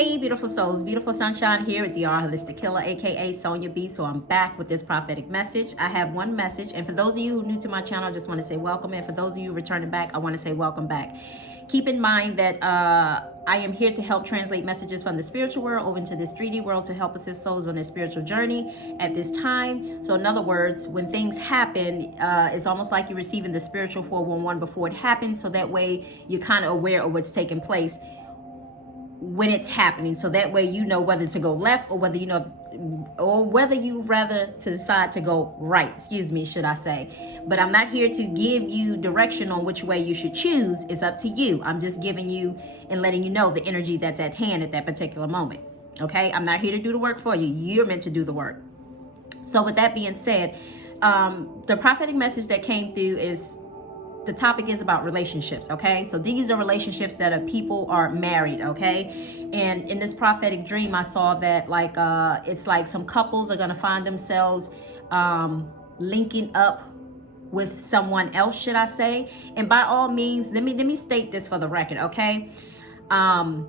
Hey, beautiful souls, beautiful sunshine here with the R Holistic Killer, aka Sonia B. So I'm back with this prophetic message. I have one message, and for those of you who are new to my channel, I just want to say welcome, and for those of you returning back, I want to say welcome back. Keep in mind that I am here to help translate messages from the spiritual world over into this 3D world to help assist souls on their spiritual journey at this time. So in other words, when things happen, it's almost like you're receiving the spiritual 411 before it happens, so that way you're kind of aware of what's taking place when it's happening, so that way you know whether to go left or whether you rather to decide to go right, should I say. But I'm not here to give you direction on which way you should choose. It's up to you. I'm just giving you and letting you know the energy that's at hand at that particular moment. Okay, I'm not here to do the work for you. You're meant to do the work. So with that being said, the prophetic message that came through is, the topic is about relationships. Okay, so these are relationships that people are married. Okay, and in this prophetic dream I saw that it's like some couples are gonna find themselves linking up with someone else, should I say. And by all means, let me state this for the record. Okay, I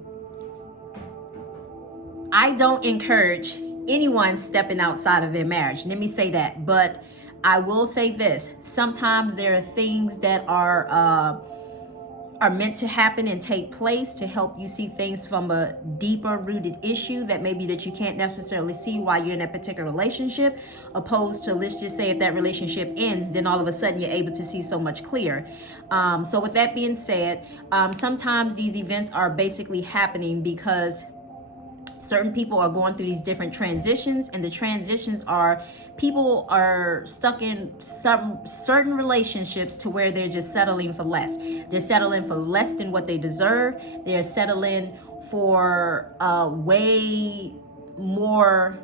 don't encourage anyone stepping outside of their marriage, let me say that. But I will say this: sometimes there are things that are meant to happen and take place to help you see things from a deeper rooted issue that maybe that you can't necessarily see while you're in that particular relationship, opposed to, let's just say, if that relationship ends, then all of a sudden you're able to see so much clearer. So with that being said, sometimes these events are basically happening because certain people are going through these different transitions, and the transitions are people are stuck in some certain relationships to where they're just settling for less. They're settling for less than what they deserve. They're settling for way more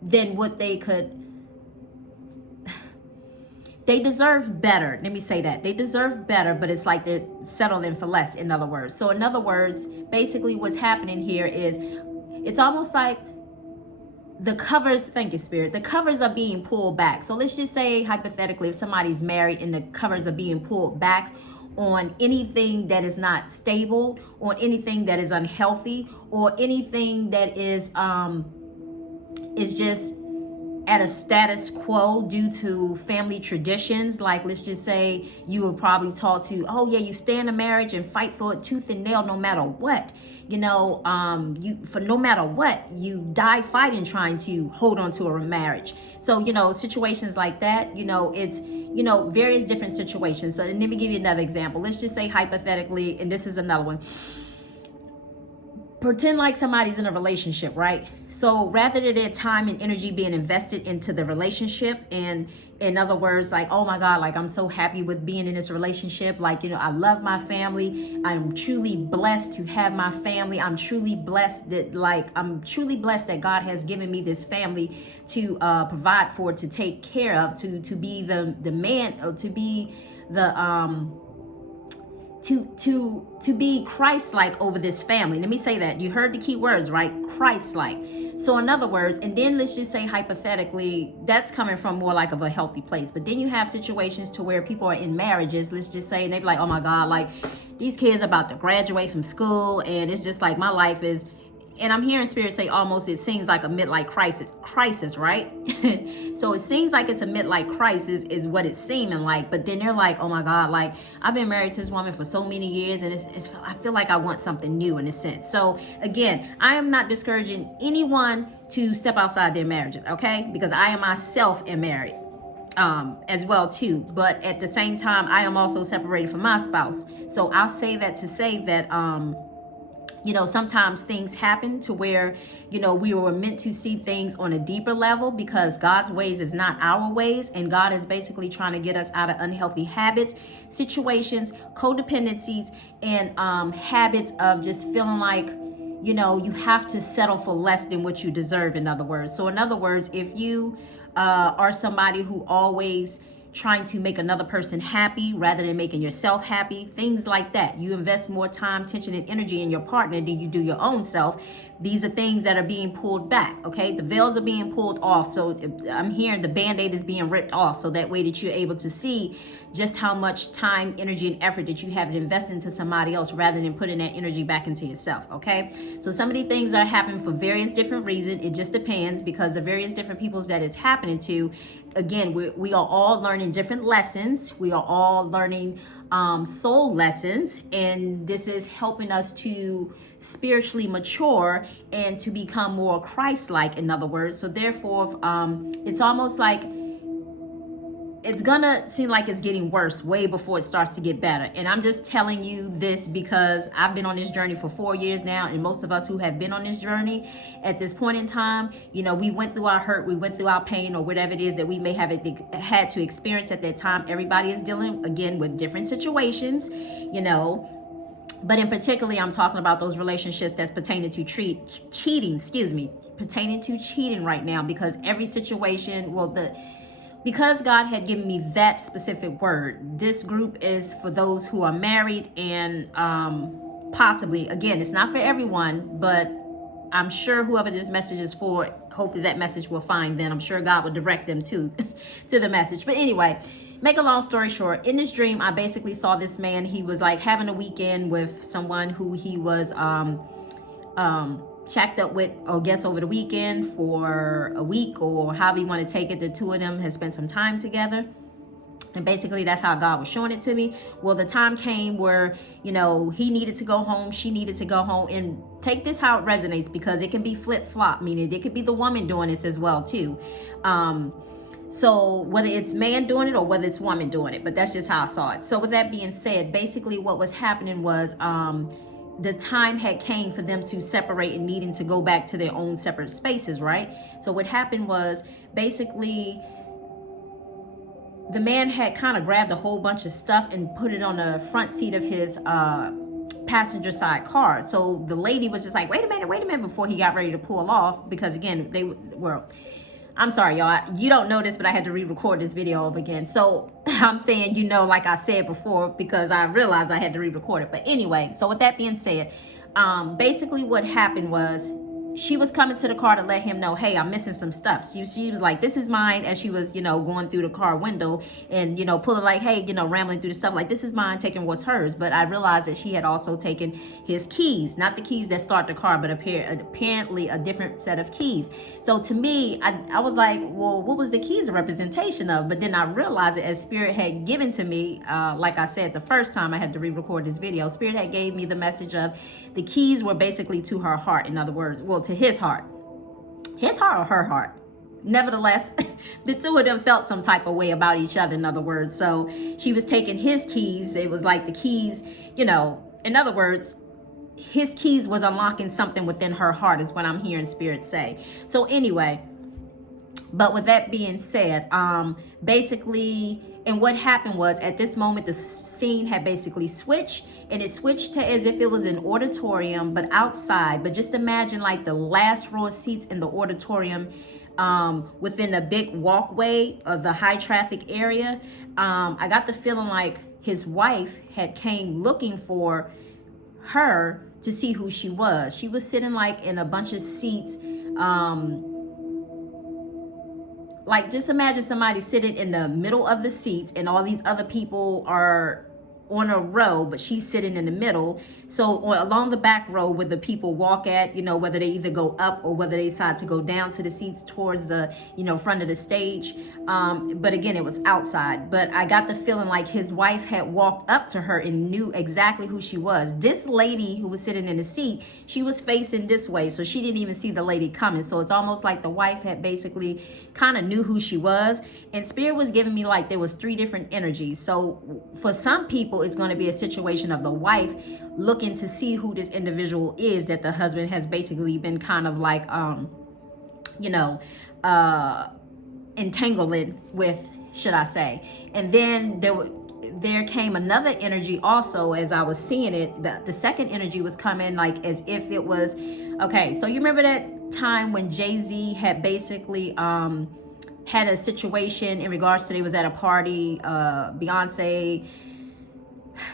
than what they could. They deserve better. Let me say that. They deserve better, but it's like they're settling for less, in other words. So in other words, basically what's happening here is, it's almost like the covers, thank you, Spirit, the covers are being pulled back. So let's just say, hypothetically, if somebody's married and the covers are being pulled back on anything that is not stable, on anything that is unhealthy, or anything that is just at a status quo due to family traditions. Like, let's just say you were probably taught to, oh yeah, you stay in a marriage and fight for it tooth and nail no matter what. No matter what, you die fighting trying to hold on to a marriage. So, situations like that, it's, various different situations. So let me give you another example. Let's just say hypothetically, and this is another one. Pretend like somebody's in a relationship, right? So rather than their time and energy being invested into the relationship, and in other words, like, oh my God, like, I'm so happy with being in this relationship. Like, I love my family. I'm truly blessed to have my family. I'm truly blessed that God has given me this family to provide for, to take care of, to be the man, or to be the to be Christ-like over this family. Let me say that. You heard the key words, right? Christ-like. So in other words, and then let's just say hypothetically, that's coming from more like of a healthy place. But then you have situations to where people are in marriages, let's just say, and they be like, oh my God, like, these kids are about to graduate from school, and it's just like my life is, and I'm hearing Spirit say almost, it seems like a midlife crisis, right? So it seems like it's a midlife crisis is what it's seeming like. But then they're like, oh my God, like, I've been married to this woman for so many years, and I feel like I want something new in a sense. So again, I am not discouraging anyone to step outside their marriages, okay? Because I am myself am married as well too. But at the same time, I am also separated from my spouse. So I'll say that to say that sometimes things happen to where, we were meant to see things on a deeper level, because God's ways is not our ways. And God is basically trying to get us out of unhealthy habits, situations, codependencies, and habits of just feeling like, you have to settle for less than what you deserve, in other words. So in other words, if you are somebody who always trying to make another person happy rather than making yourself happy, things like that. You invest more time, attention, and energy in your partner than you do your own self. These are things that are being pulled back, okay? The veils are being pulled off. So I'm hearing the Band-Aid is being ripped off, so that way that you're able to see just how much time, energy, and effort that you have invested into somebody else rather than putting that energy back into yourself, okay? So some of these things are happening for various different reasons. It just depends, because the various different peoples that it's happening to, again, we are all learning different lessons. We are all learning soul lessons, and this is helping us to spiritually mature and to become more Christ-like, in other words. So therefore, it's almost like it's gonna seem like it's getting worse way before it starts to get better. And I'm just telling you this because I've been on this journey for 4 years now, and most of us who have been on this journey at this point in time, you know, we went through our hurt, we went through our pain, or whatever it is that we may have had to experience at that time. Everybody is dealing, again, with different situations, you know. But in particularly, I'm talking about those relationships that's pertaining to cheating, pertaining to cheating right now, because every situation, because God had given me that specific word. This group is for those who are married, and possibly, again, it's not for everyone, but I'm sure whoever this message is for, hopefully that message will find them. I'm sure God will direct them to the message. But anyway, make a long story short, in this dream, I basically saw this man. He was like having a weekend with someone who he was checked up with, I guess, over the weekend for a week, or however you want to take it. The two of them had spent some time together. And basically, that's how God was showing it to me. Well, the time came where, you know, he needed to go home. She needed to go home. And take this how it resonates, because it can be flip-flop, meaning it could be the woman doing this as well, too. So whether it's man doing it or whether it's woman doing it, but that's just how I saw it. So with that being said, basically what was happening was the time had came for them to separate and needing to go back to their own separate spaces, right? So what happened was basically the man had kind of grabbed a whole bunch of stuff and put it on the front seat of his passenger side car. So the lady was just like, wait a minute, before he got ready to pull off, because again, they were, I'm sorry, y'all, you don't know this, but I had to re-record this video over again. So I'm saying, you know, like I said before, because I realized I had to re-record it. But anyway, so with that being said, basically what happened was she was coming to the car to let him know, hey, I'm missing some stuff. She was like, this is mine, as she was, you know, going through the car window and, you know, pulling like, hey, you know, rambling through the stuff like, this is mine, taking what's hers. But I realized that she had also taken his keys, not the keys that start the car, but apparently a different set of keys. So to me, I was like, well, what was the keys a representation of? But then I realized it, as Spirit had given to me, like I said, the first time I had to re-record this video, Spirit had gave me the message of the keys were basically to her heart. In other words, well, to his heart or her heart. Nevertheless, the two of them felt some type of way about each other, in other words. So she was taking his keys. It was like the keys, you know, in other words, his keys was unlocking something within her heart, is what I'm hearing Spirit say. So anyway, but with that being said, basically, and what happened was, at this moment, the scene had basically switched, and it switched to as if it was an auditorium, but outside. But just imagine like the last row of seats in the auditorium, within a big walkway of the high traffic area. I got the feeling like his wife had came looking for her to see who she was. She was sitting like in a bunch of seats, like just imagine somebody sitting in the middle of the seats and all these other people are on a row, but she's sitting in the middle. So along the back row where the people walk at, you know, whether they either go up or whether they decide to go down to the seats towards the, you know, front of the stage. But again, it was outside. But I got the feeling like his wife had walked up to her and knew exactly who she was. This lady who was sitting in the seat, she was facing this way, so she didn't even see the lady coming. So it's almost like the wife had basically kind of knew who she was. And Spirit was giving me like there was 3 different energies. So for some people, it's going to be a situation of the wife looking to see who this individual is that the husband has basically been kind of like, you know, entangling with, should I say. And then there came another energy also as I was seeing it. The second energy was coming like as if it was, okay, so you remember that time when Jay-Z had basically had a situation in regards to, they was at a party, Beyonce,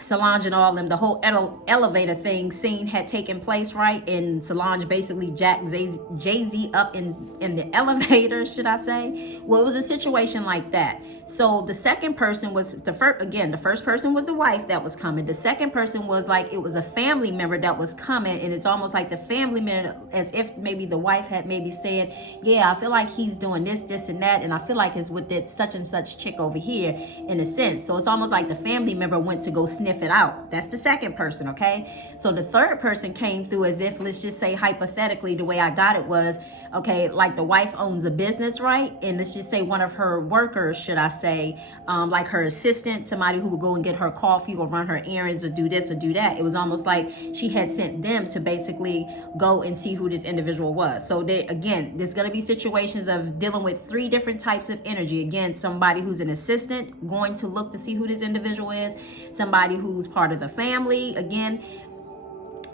Solange and all them, the whole elevator thing scene had taken place, right? And Solange basically jacked Jay-Z up in the elevator, should I say? Well, it was a situation like that. So the second person was the first person was the wife that was coming. The second person was like, it was a family member that was coming, and it's almost like the family member, as if maybe the wife had maybe said, yeah, I feel like he's doing this and that, and I feel like it's with that such and such chick over here, in a sense. So it's almost like the family member went to go sniff it out. That's the second person, okay? So the third person came through as if, let's just say hypothetically, the way I got it was, okay, like the wife owns a business, right? And let's just say one of her workers, should I say, like her assistant, somebody who would go and get her coffee or run her errands or do this or do that. It was almost like she had sent them to basically go and see who this individual was. So again, there's going to be situations of dealing with 3 different types of energy. Again, somebody who's an assistant going to look to see who this individual is, somebody who's part of the family. Again,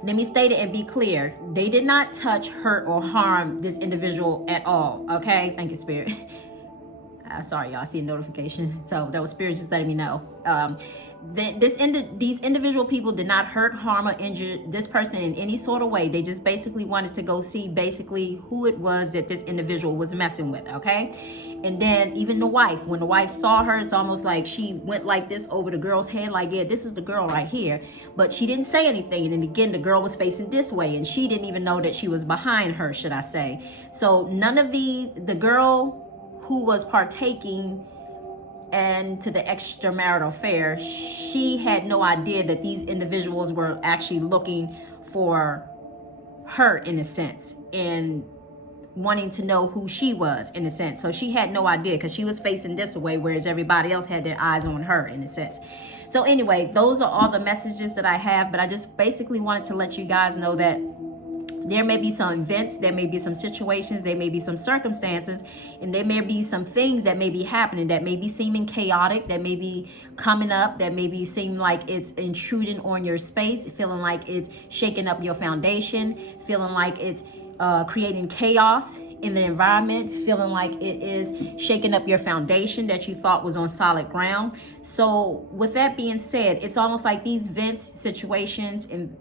let me state it and be clear. They did not touch, hurt, or harm this individual at all. Okay? Thank you, Spirit. Sorry, y'all. I see a notification. So that was Spirit just letting me know. These individual people did not hurt, harm, or injure this person in any sort of way. They just basically wanted to go see basically who it was that this individual was messing with. Okay? And then even the wife, when the wife saw her, it's almost like she went like this over the girl's head, like, yeah, this is the girl right here. But she didn't say anything. And then again, the girl was facing this way, and she didn't even know that she was behind her, should I say. So none of the girl who was partaking and to the extramarital affair, she had no idea that these individuals were actually looking for her, in a sense, and wanting to know who she was, in a sense. So she had no idea because she was facing this way, whereas everybody else had their eyes on her, in a sense. So anyway, those are all the messages that I have, but I just basically wanted to let you guys know that there may be some events, there may be some situations, there may be some circumstances, and there may be some things that may be happening that may be seeming chaotic, that may be coming up, that may be seem like it's intruding on your space, feeling like it's shaking up your foundation, feeling like it's creating chaos in the environment, feeling like it is shaking up your foundation that you thought was on solid ground. So with that being said, it's almost like these events, situations, and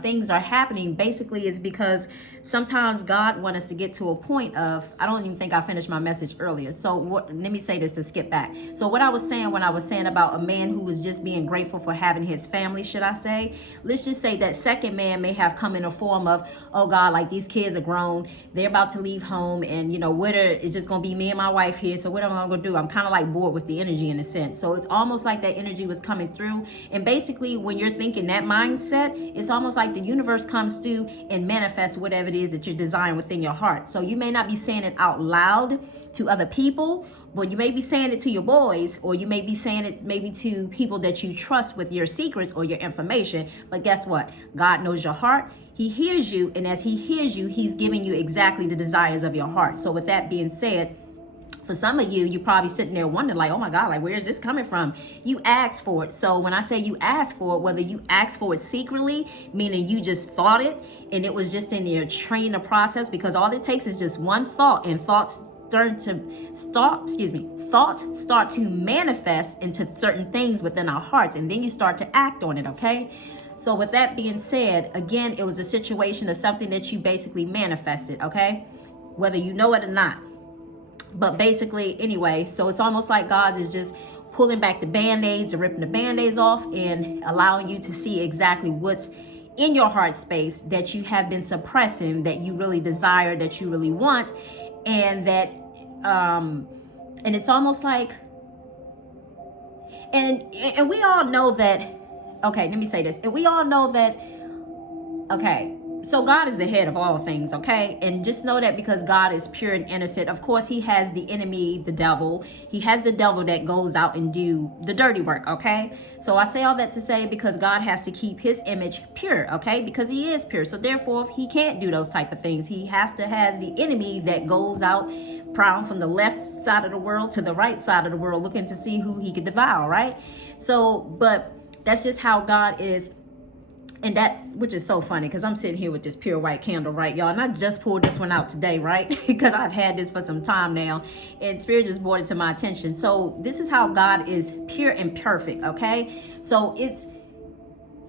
things are happening basically is because sometimes God wants us to get to a point of, I don't even think I finished my message earlier. So let me say this to skip back. So what I was saying when I was saying about a man who was just being grateful for having his family, should I say, let's just say that second man may have come in a form of, oh God, like these kids are grown, they're about to leave home, and you know, it's just gonna be me and my wife here. So what am I gonna do? I'm kind of like bored with the energy, in a sense. So it's almost like that energy was coming through. And basically when you're thinking that mindset, it's almost like the universe comes through and manifests whatever it is that you're desiring within your heart. So you may not be saying it out loud to other people, but you may be saying it to your boys, or you may be saying it maybe to people that you trust with your secrets or your information. But guess what? God knows your heart. He hears you, and as he hears you, he's giving you exactly the desires of your heart. So with that being said, for some of you, you're probably sitting there wondering like, oh my God, like where is this coming from? You asked for it. So when I say you asked for it, whether you asked for it secretly, meaning you just thought it and it was just in your train of process, because all it takes is just one thought, and thoughts start to manifest into certain things within our hearts, and then you start to act on it, okay? So with that being said, again, it was a situation of something that you basically manifested, okay? Whether you know it or not. But basically, anyway, so it's almost like God is just pulling back the band-aids and ripping the band-aids off and allowing you to see exactly what's in your heart space that you have been suppressing, that you really desire, that you really want. And that, and it's almost like, and we all know that, okay, let me say this. And we all know that, okay, so God is the head of all things, okay? And just know that because God is pure and innocent, of course, he has the enemy, the devil. He has the devil that goes out and do the dirty work, okay? So I say all that to say because God has to keep his image pure, okay? Because he is pure. So therefore, he can't do those type of things. He has the enemy that goes out prowling from the left side of the world to the right side of the world, looking to see who he could devour, right? So, but that's just how God is. And that, which is so funny, because I'm sitting here with this pure white candle, right, y'all? And I just pulled this one out today, right? Because I've had this for some time now. And Spirit just brought it to my attention. So this is how God is pure and perfect, okay? So it's,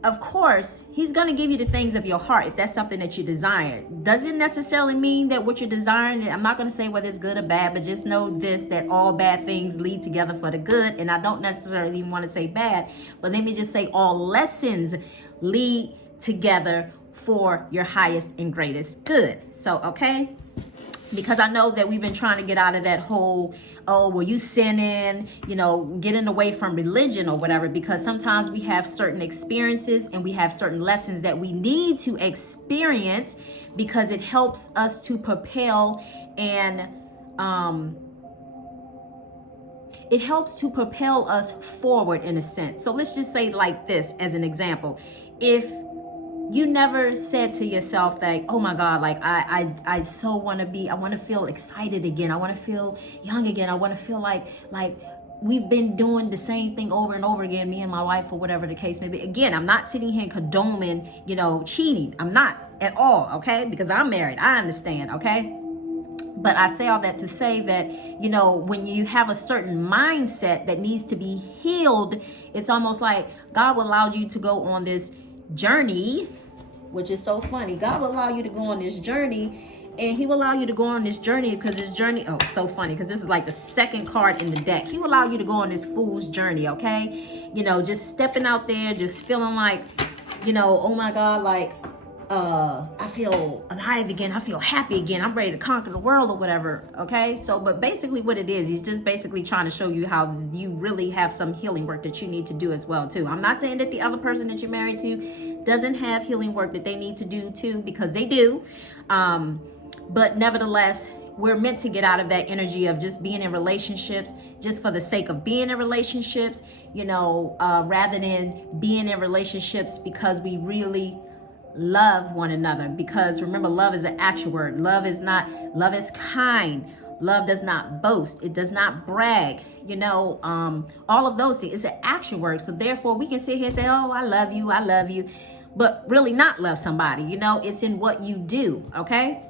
of course, he's going to give you the things of your heart if that's something that you desire. Doesn't necessarily mean that what you're desiring, I'm not going to say whether it's good or bad, but just know this, that all bad things lead together for the good. And I don't necessarily even want to say bad, but let me just say all lessons lead together for your highest and greatest good. So, okay? Because I know that we've been trying to get out of that whole, oh, well, you sinning, you know, getting away from religion or whatever, because sometimes we have certain experiences and we have certain lessons that we need to experience because it helps us to propel and it helps to propel us forward in a sense. So let's just say like this as an example. If you never said to yourself like, oh my God, like I so want to be, I want to feel excited again. I want to feel young again. I want to feel like we've been doing the same thing over and over again, me and my wife or whatever the case may be. Again, I'm not sitting here condoning, you know, cheating. I'm not at all, okay? Because I'm married. I understand, okay? But I say all that to say that, you know, when you have a certain mindset that needs to be healed, it's almost like God will allow you to go on this journey, which is so funny. God will allow you to go on this journey, and he will allow you to go on this journey because this journey, oh, so funny, because this is like the second card in the deck. He will allow you to go on this fool's journey, okay? You know, just stepping out there, just feeling like, you know, oh my God, like, I feel alive again. I feel happy again. I'm ready to conquer the world or whatever. Okay. So, but basically what it is, he's just basically trying to show you how you really have some healing work that you need to do as well too. I'm not saying that the other person that you're married to doesn't have healing work that they need to do too, because they do. But nevertheless, we're meant to get out of that energy of just being in relationships just for the sake of being in relationships, you know, rather than being in relationships because we really love one another. Because remember, love is an actual word. Love is kind. Love does not boast. It does not brag. You know, all of those things. It's an action word. So therefore we can sit here and say, oh, I love you, but really not love somebody. You know, it's in what you do. Okay.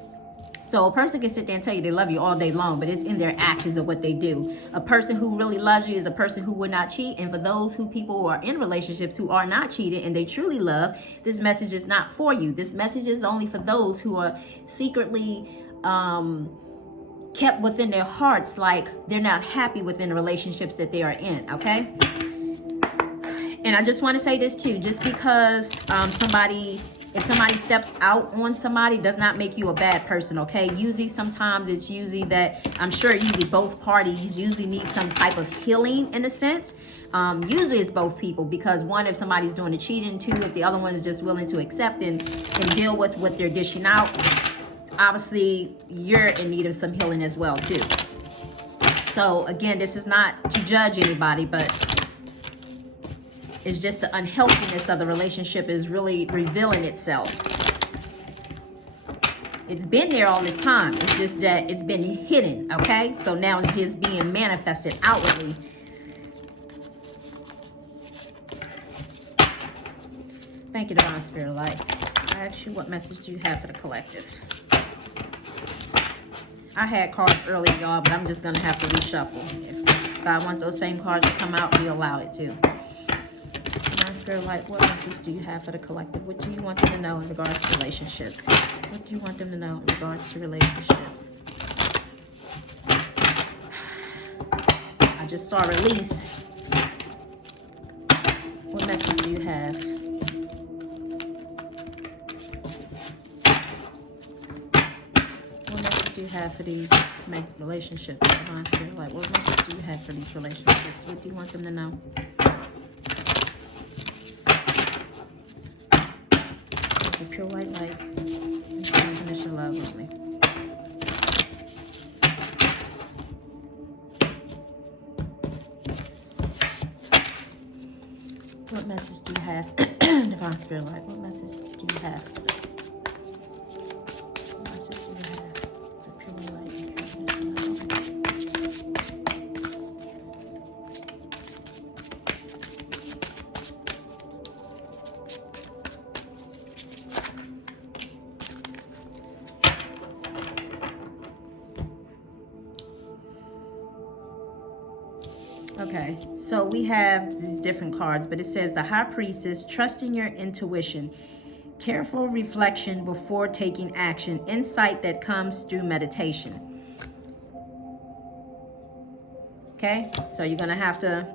So a person can sit there and tell you they love you all day long, but it's in their actions of what they do. A person who really loves you is a person who would not cheat. And for those people who are in relationships who are not cheated and they truly love, this message is not for you. This message is only for those who are secretly kept within their hearts, like they're not happy within the relationships that they are in, okay? And I just want to say this too, just because if somebody steps out on somebody does not make you a bad person, okay? Usually, sometimes it's usually that, I'm sure usually both parties usually need some type of healing in a sense. Usually it's both people, because one, if somebody's doing the cheating, two, if the other one is just willing to accept and deal with what they're dishing out, obviously you're in need of some healing as well too. So again, this is not to judge anybody, but it's just the unhealthiness of the relationship is really revealing itself. It's been there all this time. It's just that it's been hidden, okay? So now it's just being manifested outwardly. Thank you, Divine Spirit Light. I asked you, what message do you have for the collective? I had cards earlier, y'all, but I'm just going to have to reshuffle. If God wants those same cards to come out, we allow it to. Spirit Light, what message do you have for the collective? What do you want them to know in regards to relationships? What do you want them to know in regards to relationships? I just saw release. What message do you have? What message do you have for these relationships? Divine Spirit Light, what message do you have for these relationships? What do you want them to know? Pure white light, unconditional love with me. What message do you have, Divine Spirit Light? What message do you have? What message do you have? It's a pure light, unconditional love. Okay, so we have these different cards, but it says the High Priestess, trusting your intuition, careful reflection before taking action, insight that comes through meditation. Okay, so you're gonna have to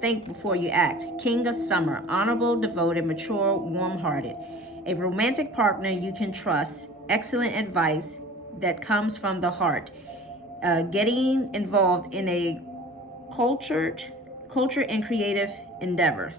think before you act. King of Summer, honorable, devoted, mature, warm-hearted. A romantic partner you can trust. Excellent advice that comes from the heart. Getting involved in a culture and creative endeavor.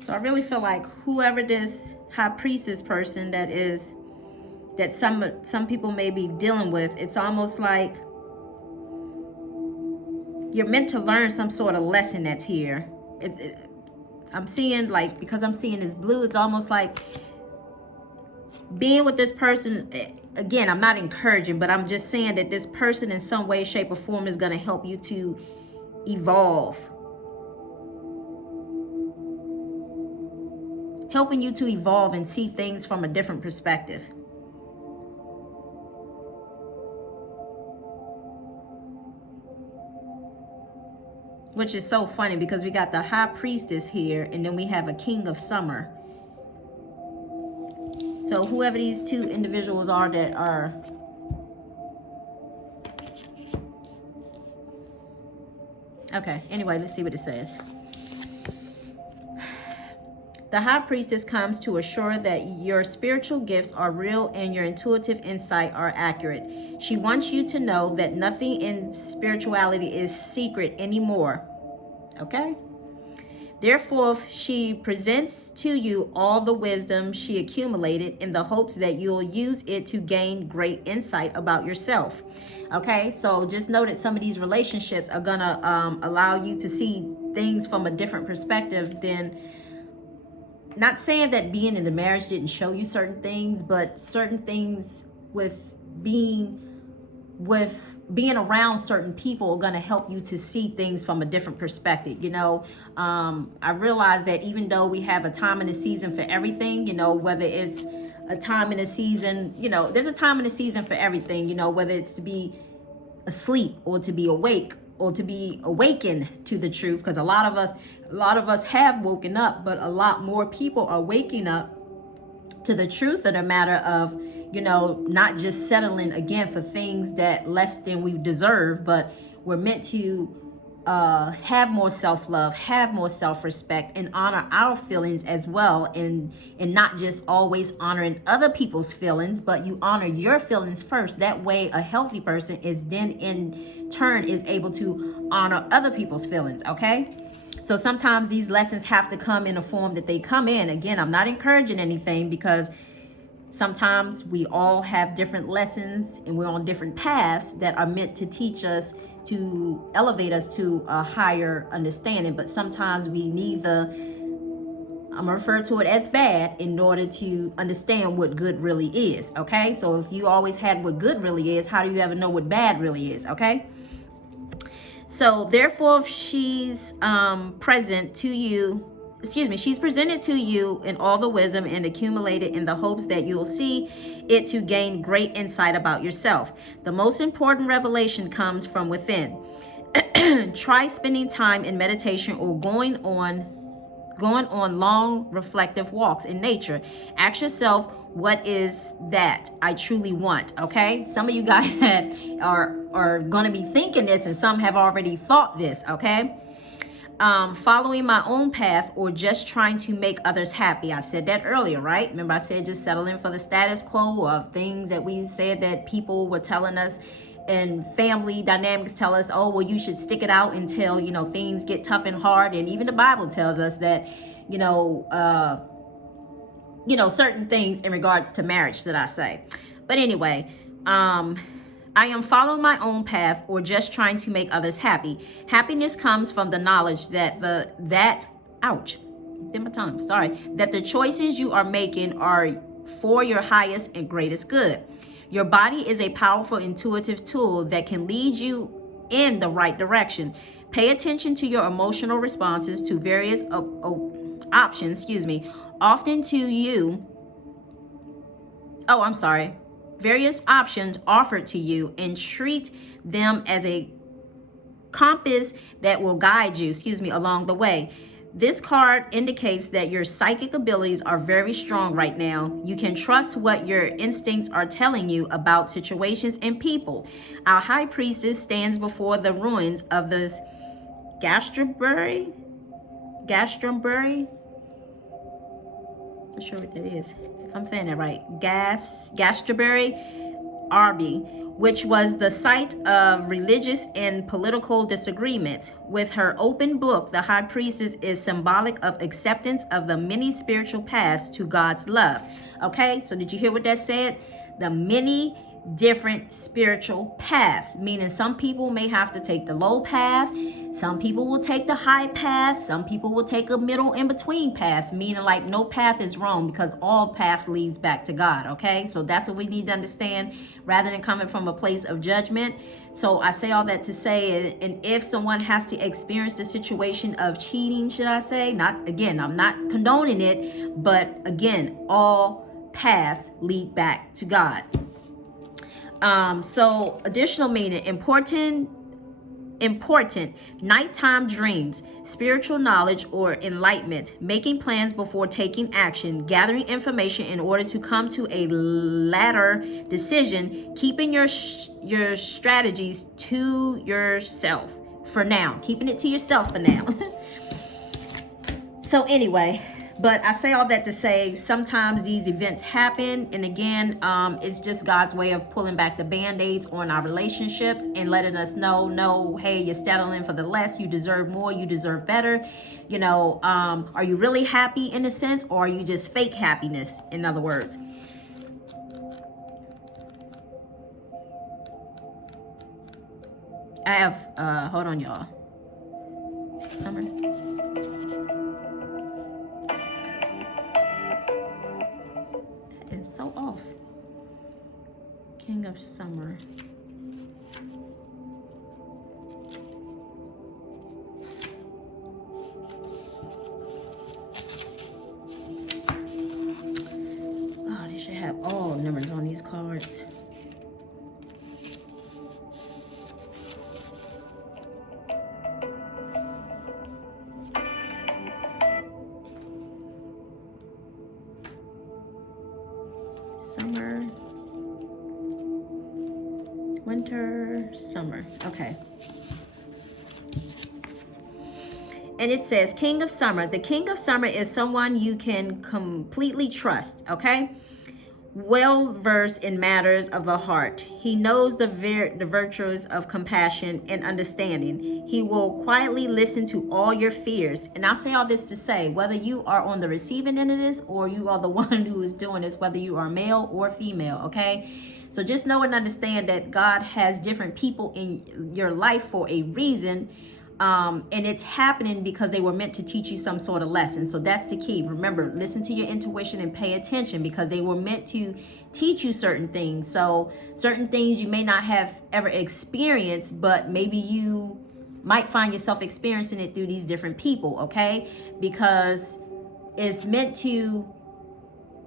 So I really feel like whoever this High Priestess person that some people may be dealing with, it's almost like you're meant to learn some sort of lesson that's here. I'm seeing, like, because I'm seeing this blue, it's almost like being with this person. Again, I'm not encouraging, but I'm just saying that this person in some way, shape, or form is going to help you to evolve. Helping you to evolve and see things from a different perspective. Which is so funny because we got the High Priestess here and then we have a King of Summer. So whoever these two individuals are that are okay, anyway, let's see what it says. The High Priestess comes to assure that your spiritual gifts are real and your intuitive insight are accurate. She wants you to know that nothing in spirituality is secret anymore. Okay? Therefore, she presents to you all the wisdom she accumulated in the hopes that you'll use it to gain great insight about yourself. Okay? So just know that some of these relationships are going to allow you to see things from a different perspective than... Not saying that being in the marriage didn't show you certain things, but certain things with being around certain people are going to help you to see things from a different perspective. You know, I realize that even though we have a time in the season for everything, you know, whether it's a time in the season, you know, there's a time in the season for everything, you know, whether it's to be asleep or to be awake or to be awakened to the truth, because a lot of us have woken up, but a lot more people are waking up to the truth of the matter of, you know, not just settling again for things that less than we deserve, but we're meant to have more self-love, have more self-respect, and honor our feelings as well, and not just always honoring other people's feelings, but you honor your feelings first. That way a healthy person is then in turn is able to honor other people's feelings. Okay, so sometimes these lessons have to come in a form that they come in. Again, I'm not encouraging anything, because sometimes we all have different lessons and we're on different paths that are meant to teach us, to elevate us to a higher understanding. But sometimes we need I'm gonna refer to it as bad in order to understand what good really is. Okay, so if you always had what good really is, how do you ever know what bad really is? Okay, so therefore she's presented to you in all the wisdom and accumulated in the hopes that you'll see it to gain great insight about yourself. The most important revelation comes from within. Try spending time in meditation or going on long reflective walks in nature. Ask yourself, what is that I truly want? Okay, some of you guys that are going to be thinking this, and some have already thought this. Okay, following my own path or just trying to make others happy. I said that earlier, right? Remember I said just settling for the status quo of things that we said that people were telling us, and family dynamics tell us, oh, well, you should stick it out until, you know, things get tough and hard. And even the Bible tells us that, certain things in regards to marriage that I say. But anyway, I am following my own path or just trying to make others happy. Happiness comes from the knowledge that that the choices you are making are for your highest and greatest good. Your body is a powerful intuitive tool that can lead you in the right direction. Pay attention to your emotional responses to various options, often to you. Various options offered to you, and treat them as a compass that will guide you, along the way. This card indicates that your psychic abilities are very strong right now. You can trust what your instincts are telling you about situations and people. Our high priestess stands before the ruins of this Glastonbury. Not sure what that is, if I'm saying that right. Glastonbury Abbey, which was the site of religious and political disagreement. With her open book, the high priestess is symbolic of acceptance of the many spiritual paths to God's love. Okay, so did you hear what that said? The many different spiritual paths, meaning some people may have to take the low path, some people will take the high path, some people will take a middle in between path, meaning like no path is wrong because all paths leads back to God. Okay, so that's what we need to understand rather than coming from a place of judgment. So I say all that to say, and if someone has to experience the situation of cheating, should I say, not, again, I'm not condoning it, but again, all paths lead back to God. So additional meaning, important nighttime dreams, spiritual knowledge or enlightenment, making plans before taking action, gathering information in order to come to a latter decision, keeping your strategies to yourself for now, keeping it to yourself for now. So anyway, but I say all that to say sometimes these events happen, and again, it's just God's way of pulling back the band-aids on our relationships and letting us know, no, hey, you're settling for the less, you deserve more, you deserve better. You know, are you really happy in a sense, or are you just fake happiness, in other words? I have, hold on, y'all. Summer. Is so off. King of Summer. Oh, they should have all numbers on these cards. Summer, winter, summer. Okay. And it says, King of Summer. The King of Summer is someone you can completely trust, okay? Well versed in matters of the heart. He knows the virtues of compassion and understanding. He will quietly listen to all your fears. And I'll say all this to say, whether you are on the receiving end of this or you are the one who is doing this, whether you are male or female, okay? So just know and understand that God has different people in your life for a reason. And it's happening because they were meant to teach you some sort of lesson. So that's the key. Remember, listen to your intuition and pay attention because they were meant to teach you certain things. So certain things you may not have ever experienced, but maybe you might find yourself experiencing it through these different people, okay? Because it's meant to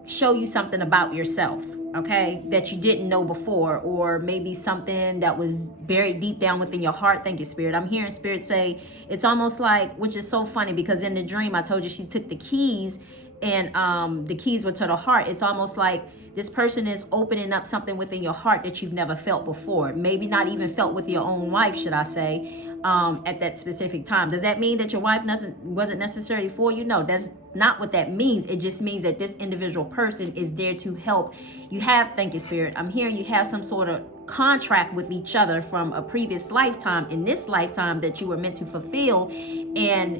show you something about yourself, okay, that you didn't know before, or maybe something that was buried deep down within your heart. Thank you, Spirit. I'm hearing Spirit say it's almost like, which is so funny because in the dream I told you she took the keys and the keys were to the heart. It's almost like this person is opening up something within your heart that you've never felt before, maybe not even felt with your own wife, should I say, at that specific time. Does that mean that your wife wasn't necessarily for you? No, that's not what that means. It just means that this individual person is there to help. You have, thank you, Spirit, I'm hearing you have some sort of contract with each other from a previous lifetime, in this lifetime, that you were meant to fulfill, and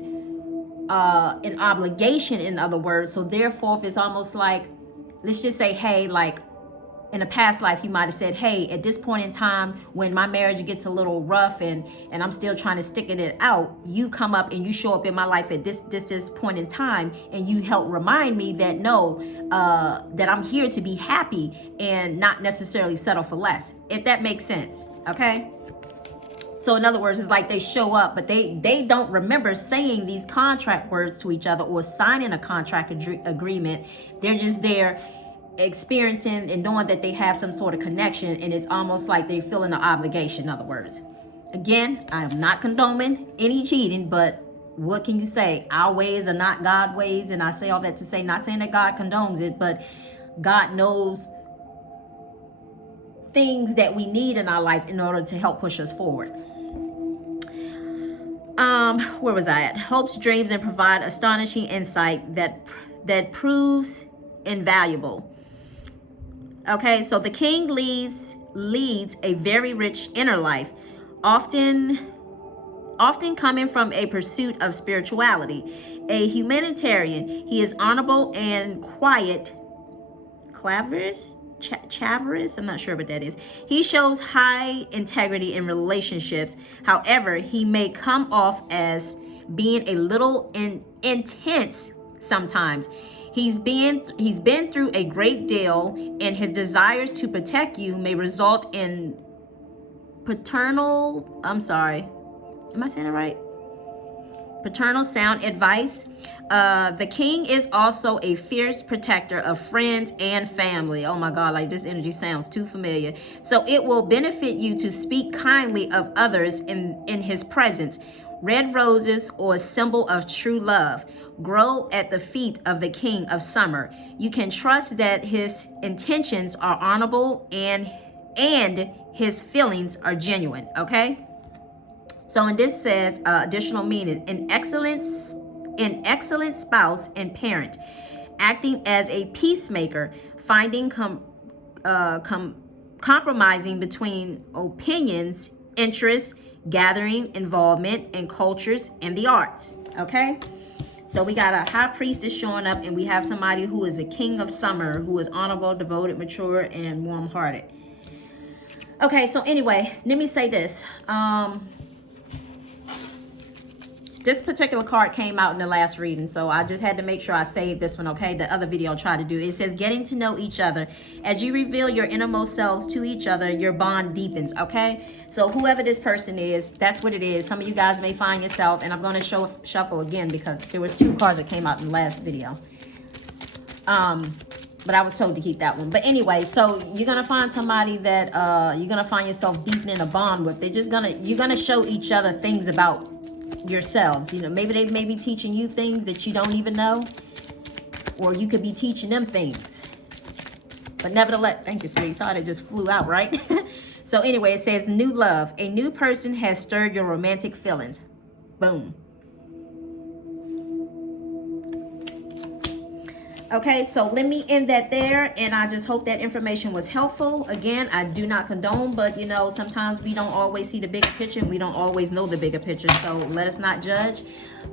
an obligation, in other words. So therefore, if it's almost like, let's just say, hey, like in a past life, you might have said, hey, at this point in time, when my marriage gets a little rough and I'm still trying to stick it out, you come up and you show up in my life at this point in time, and you help remind me that no, that I'm here to be happy and not necessarily settle for less, if that makes sense, okay? So in other words, it's like they show up, but they don't remember saying these contract words to each other or signing a contract agreement. They're just there experiencing and knowing that they have some sort of connection, and it's almost like they're feeling an obligation. In other words, again, I am not condoning any cheating, but what can you say? Our ways are not God ways, and I say all that to say, not saying that God condones it, but God knows things that we need in our life in order to help push us forward. Where was I at? Hopes, dreams, and provide astonishing insight that proves invaluable. Okay, so the king leads a very rich inner life, often coming from a pursuit of spirituality. A humanitarian, he is honorable and quiet. Chavarous, I'm not sure what that is. He shows high integrity in relationships. However, he may come off as being a little intense sometimes. He's been through a great deal, and his desires to protect you may result in paternal, I'm sorry, am I saying it right? Paternal sound advice. The king is also a fierce protector of friends and family. Oh my God, like this energy sounds too familiar. So it will benefit you to speak kindly of others in his presence. Red roses, or a symbol of true love, grow at the feet of the king of summer. You can trust that his intentions are honorable and his feelings are genuine. Okay. So, and this says additional meaning: an excellent spouse and parent, acting as a peacemaker, finding compromising between opinions, interests, gathering involvement in cultures and the arts. Okay, so we got a high priestess showing up, and we have somebody who is a king of summer, who is honorable, devoted, mature, and warm-hearted. Okay, so anyway, let me say this. This particular card came out in the last reading, so I just had to make sure I saved this one, okay? The other video I tried to do. It says, getting to know each other. As you reveal your innermost selves to each other, your bond deepens, okay? So whoever this person is, that's what it is. Some of you guys may find yourself, and I'm going to shuffle again because there was 2 cards that came out in the last video. But I was told to keep that one. But anyway, so you're going to find somebody that you're going to find yourself deepening a bond with. You're going to show each other things about yourselves. You know, maybe they may be teaching you things that you don't even know, or you could be teaching them things. But nevertheless, thank you, sweetie. Sorry, it just flew out, right? So anyway, it says new love. A new person has stirred your romantic feelings. Boom. Okay, so let me end that there, and I just hope that information was helpful. Again, I do not condone, but you know, sometimes we don't always see the bigger picture, and we don't always know the bigger picture, so let us not judge,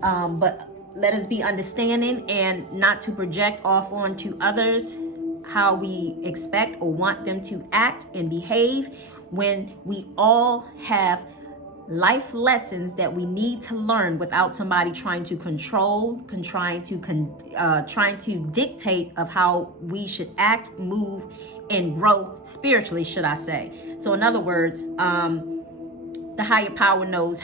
but let us be understanding and not to project off onto others how we expect or want them to act and behave, when we all have life lessons that we need to learn without somebody trying to control, trying to dictate of how we should act, move, and grow spiritually, should I say. So in other words, the higher power knows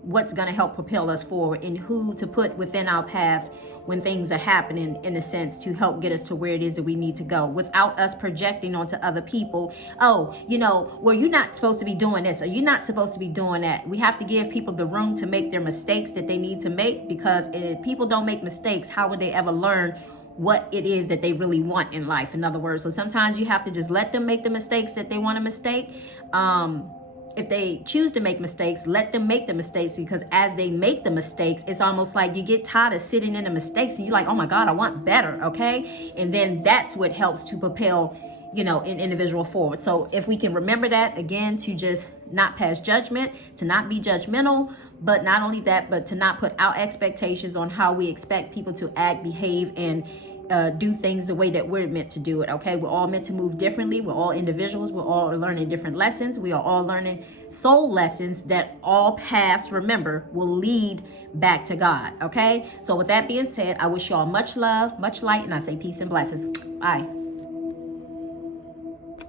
what's going to help propel us forward, and who to put within our paths when things are happening, in a sense, to help get us to where it is that we need to go, without us projecting onto other people. Oh, you know, well, you're not supposed to be doing this, or you're not supposed to be doing that. We have to give people the room to make their mistakes that they need to make, because if people don't make mistakes, how would they ever learn what it is that they really want in life? In other words, so sometimes you have to just let them make the mistakes that they want to mistake. If they choose to make mistakes, let them make the mistakes, because as they make the mistakes, it's almost like you get tired of sitting in the mistakes, and you're like, oh my God, I want better, okay? And then that's what helps to propel, you know, an individual forward. So if we can remember that, again, to just not pass judgment, to not be judgmental, but not only that, but to not put our expectations on how we expect people to act, behave, and do things the way that we're meant to do it. Okay, we're all meant to move differently. We're all individuals. We're all learning different lessons. We are all learning soul lessons that all paths, remember, will lead back to God. Okay, so with that being said, I wish you all much love, much light, and I say peace and blessings. Bye.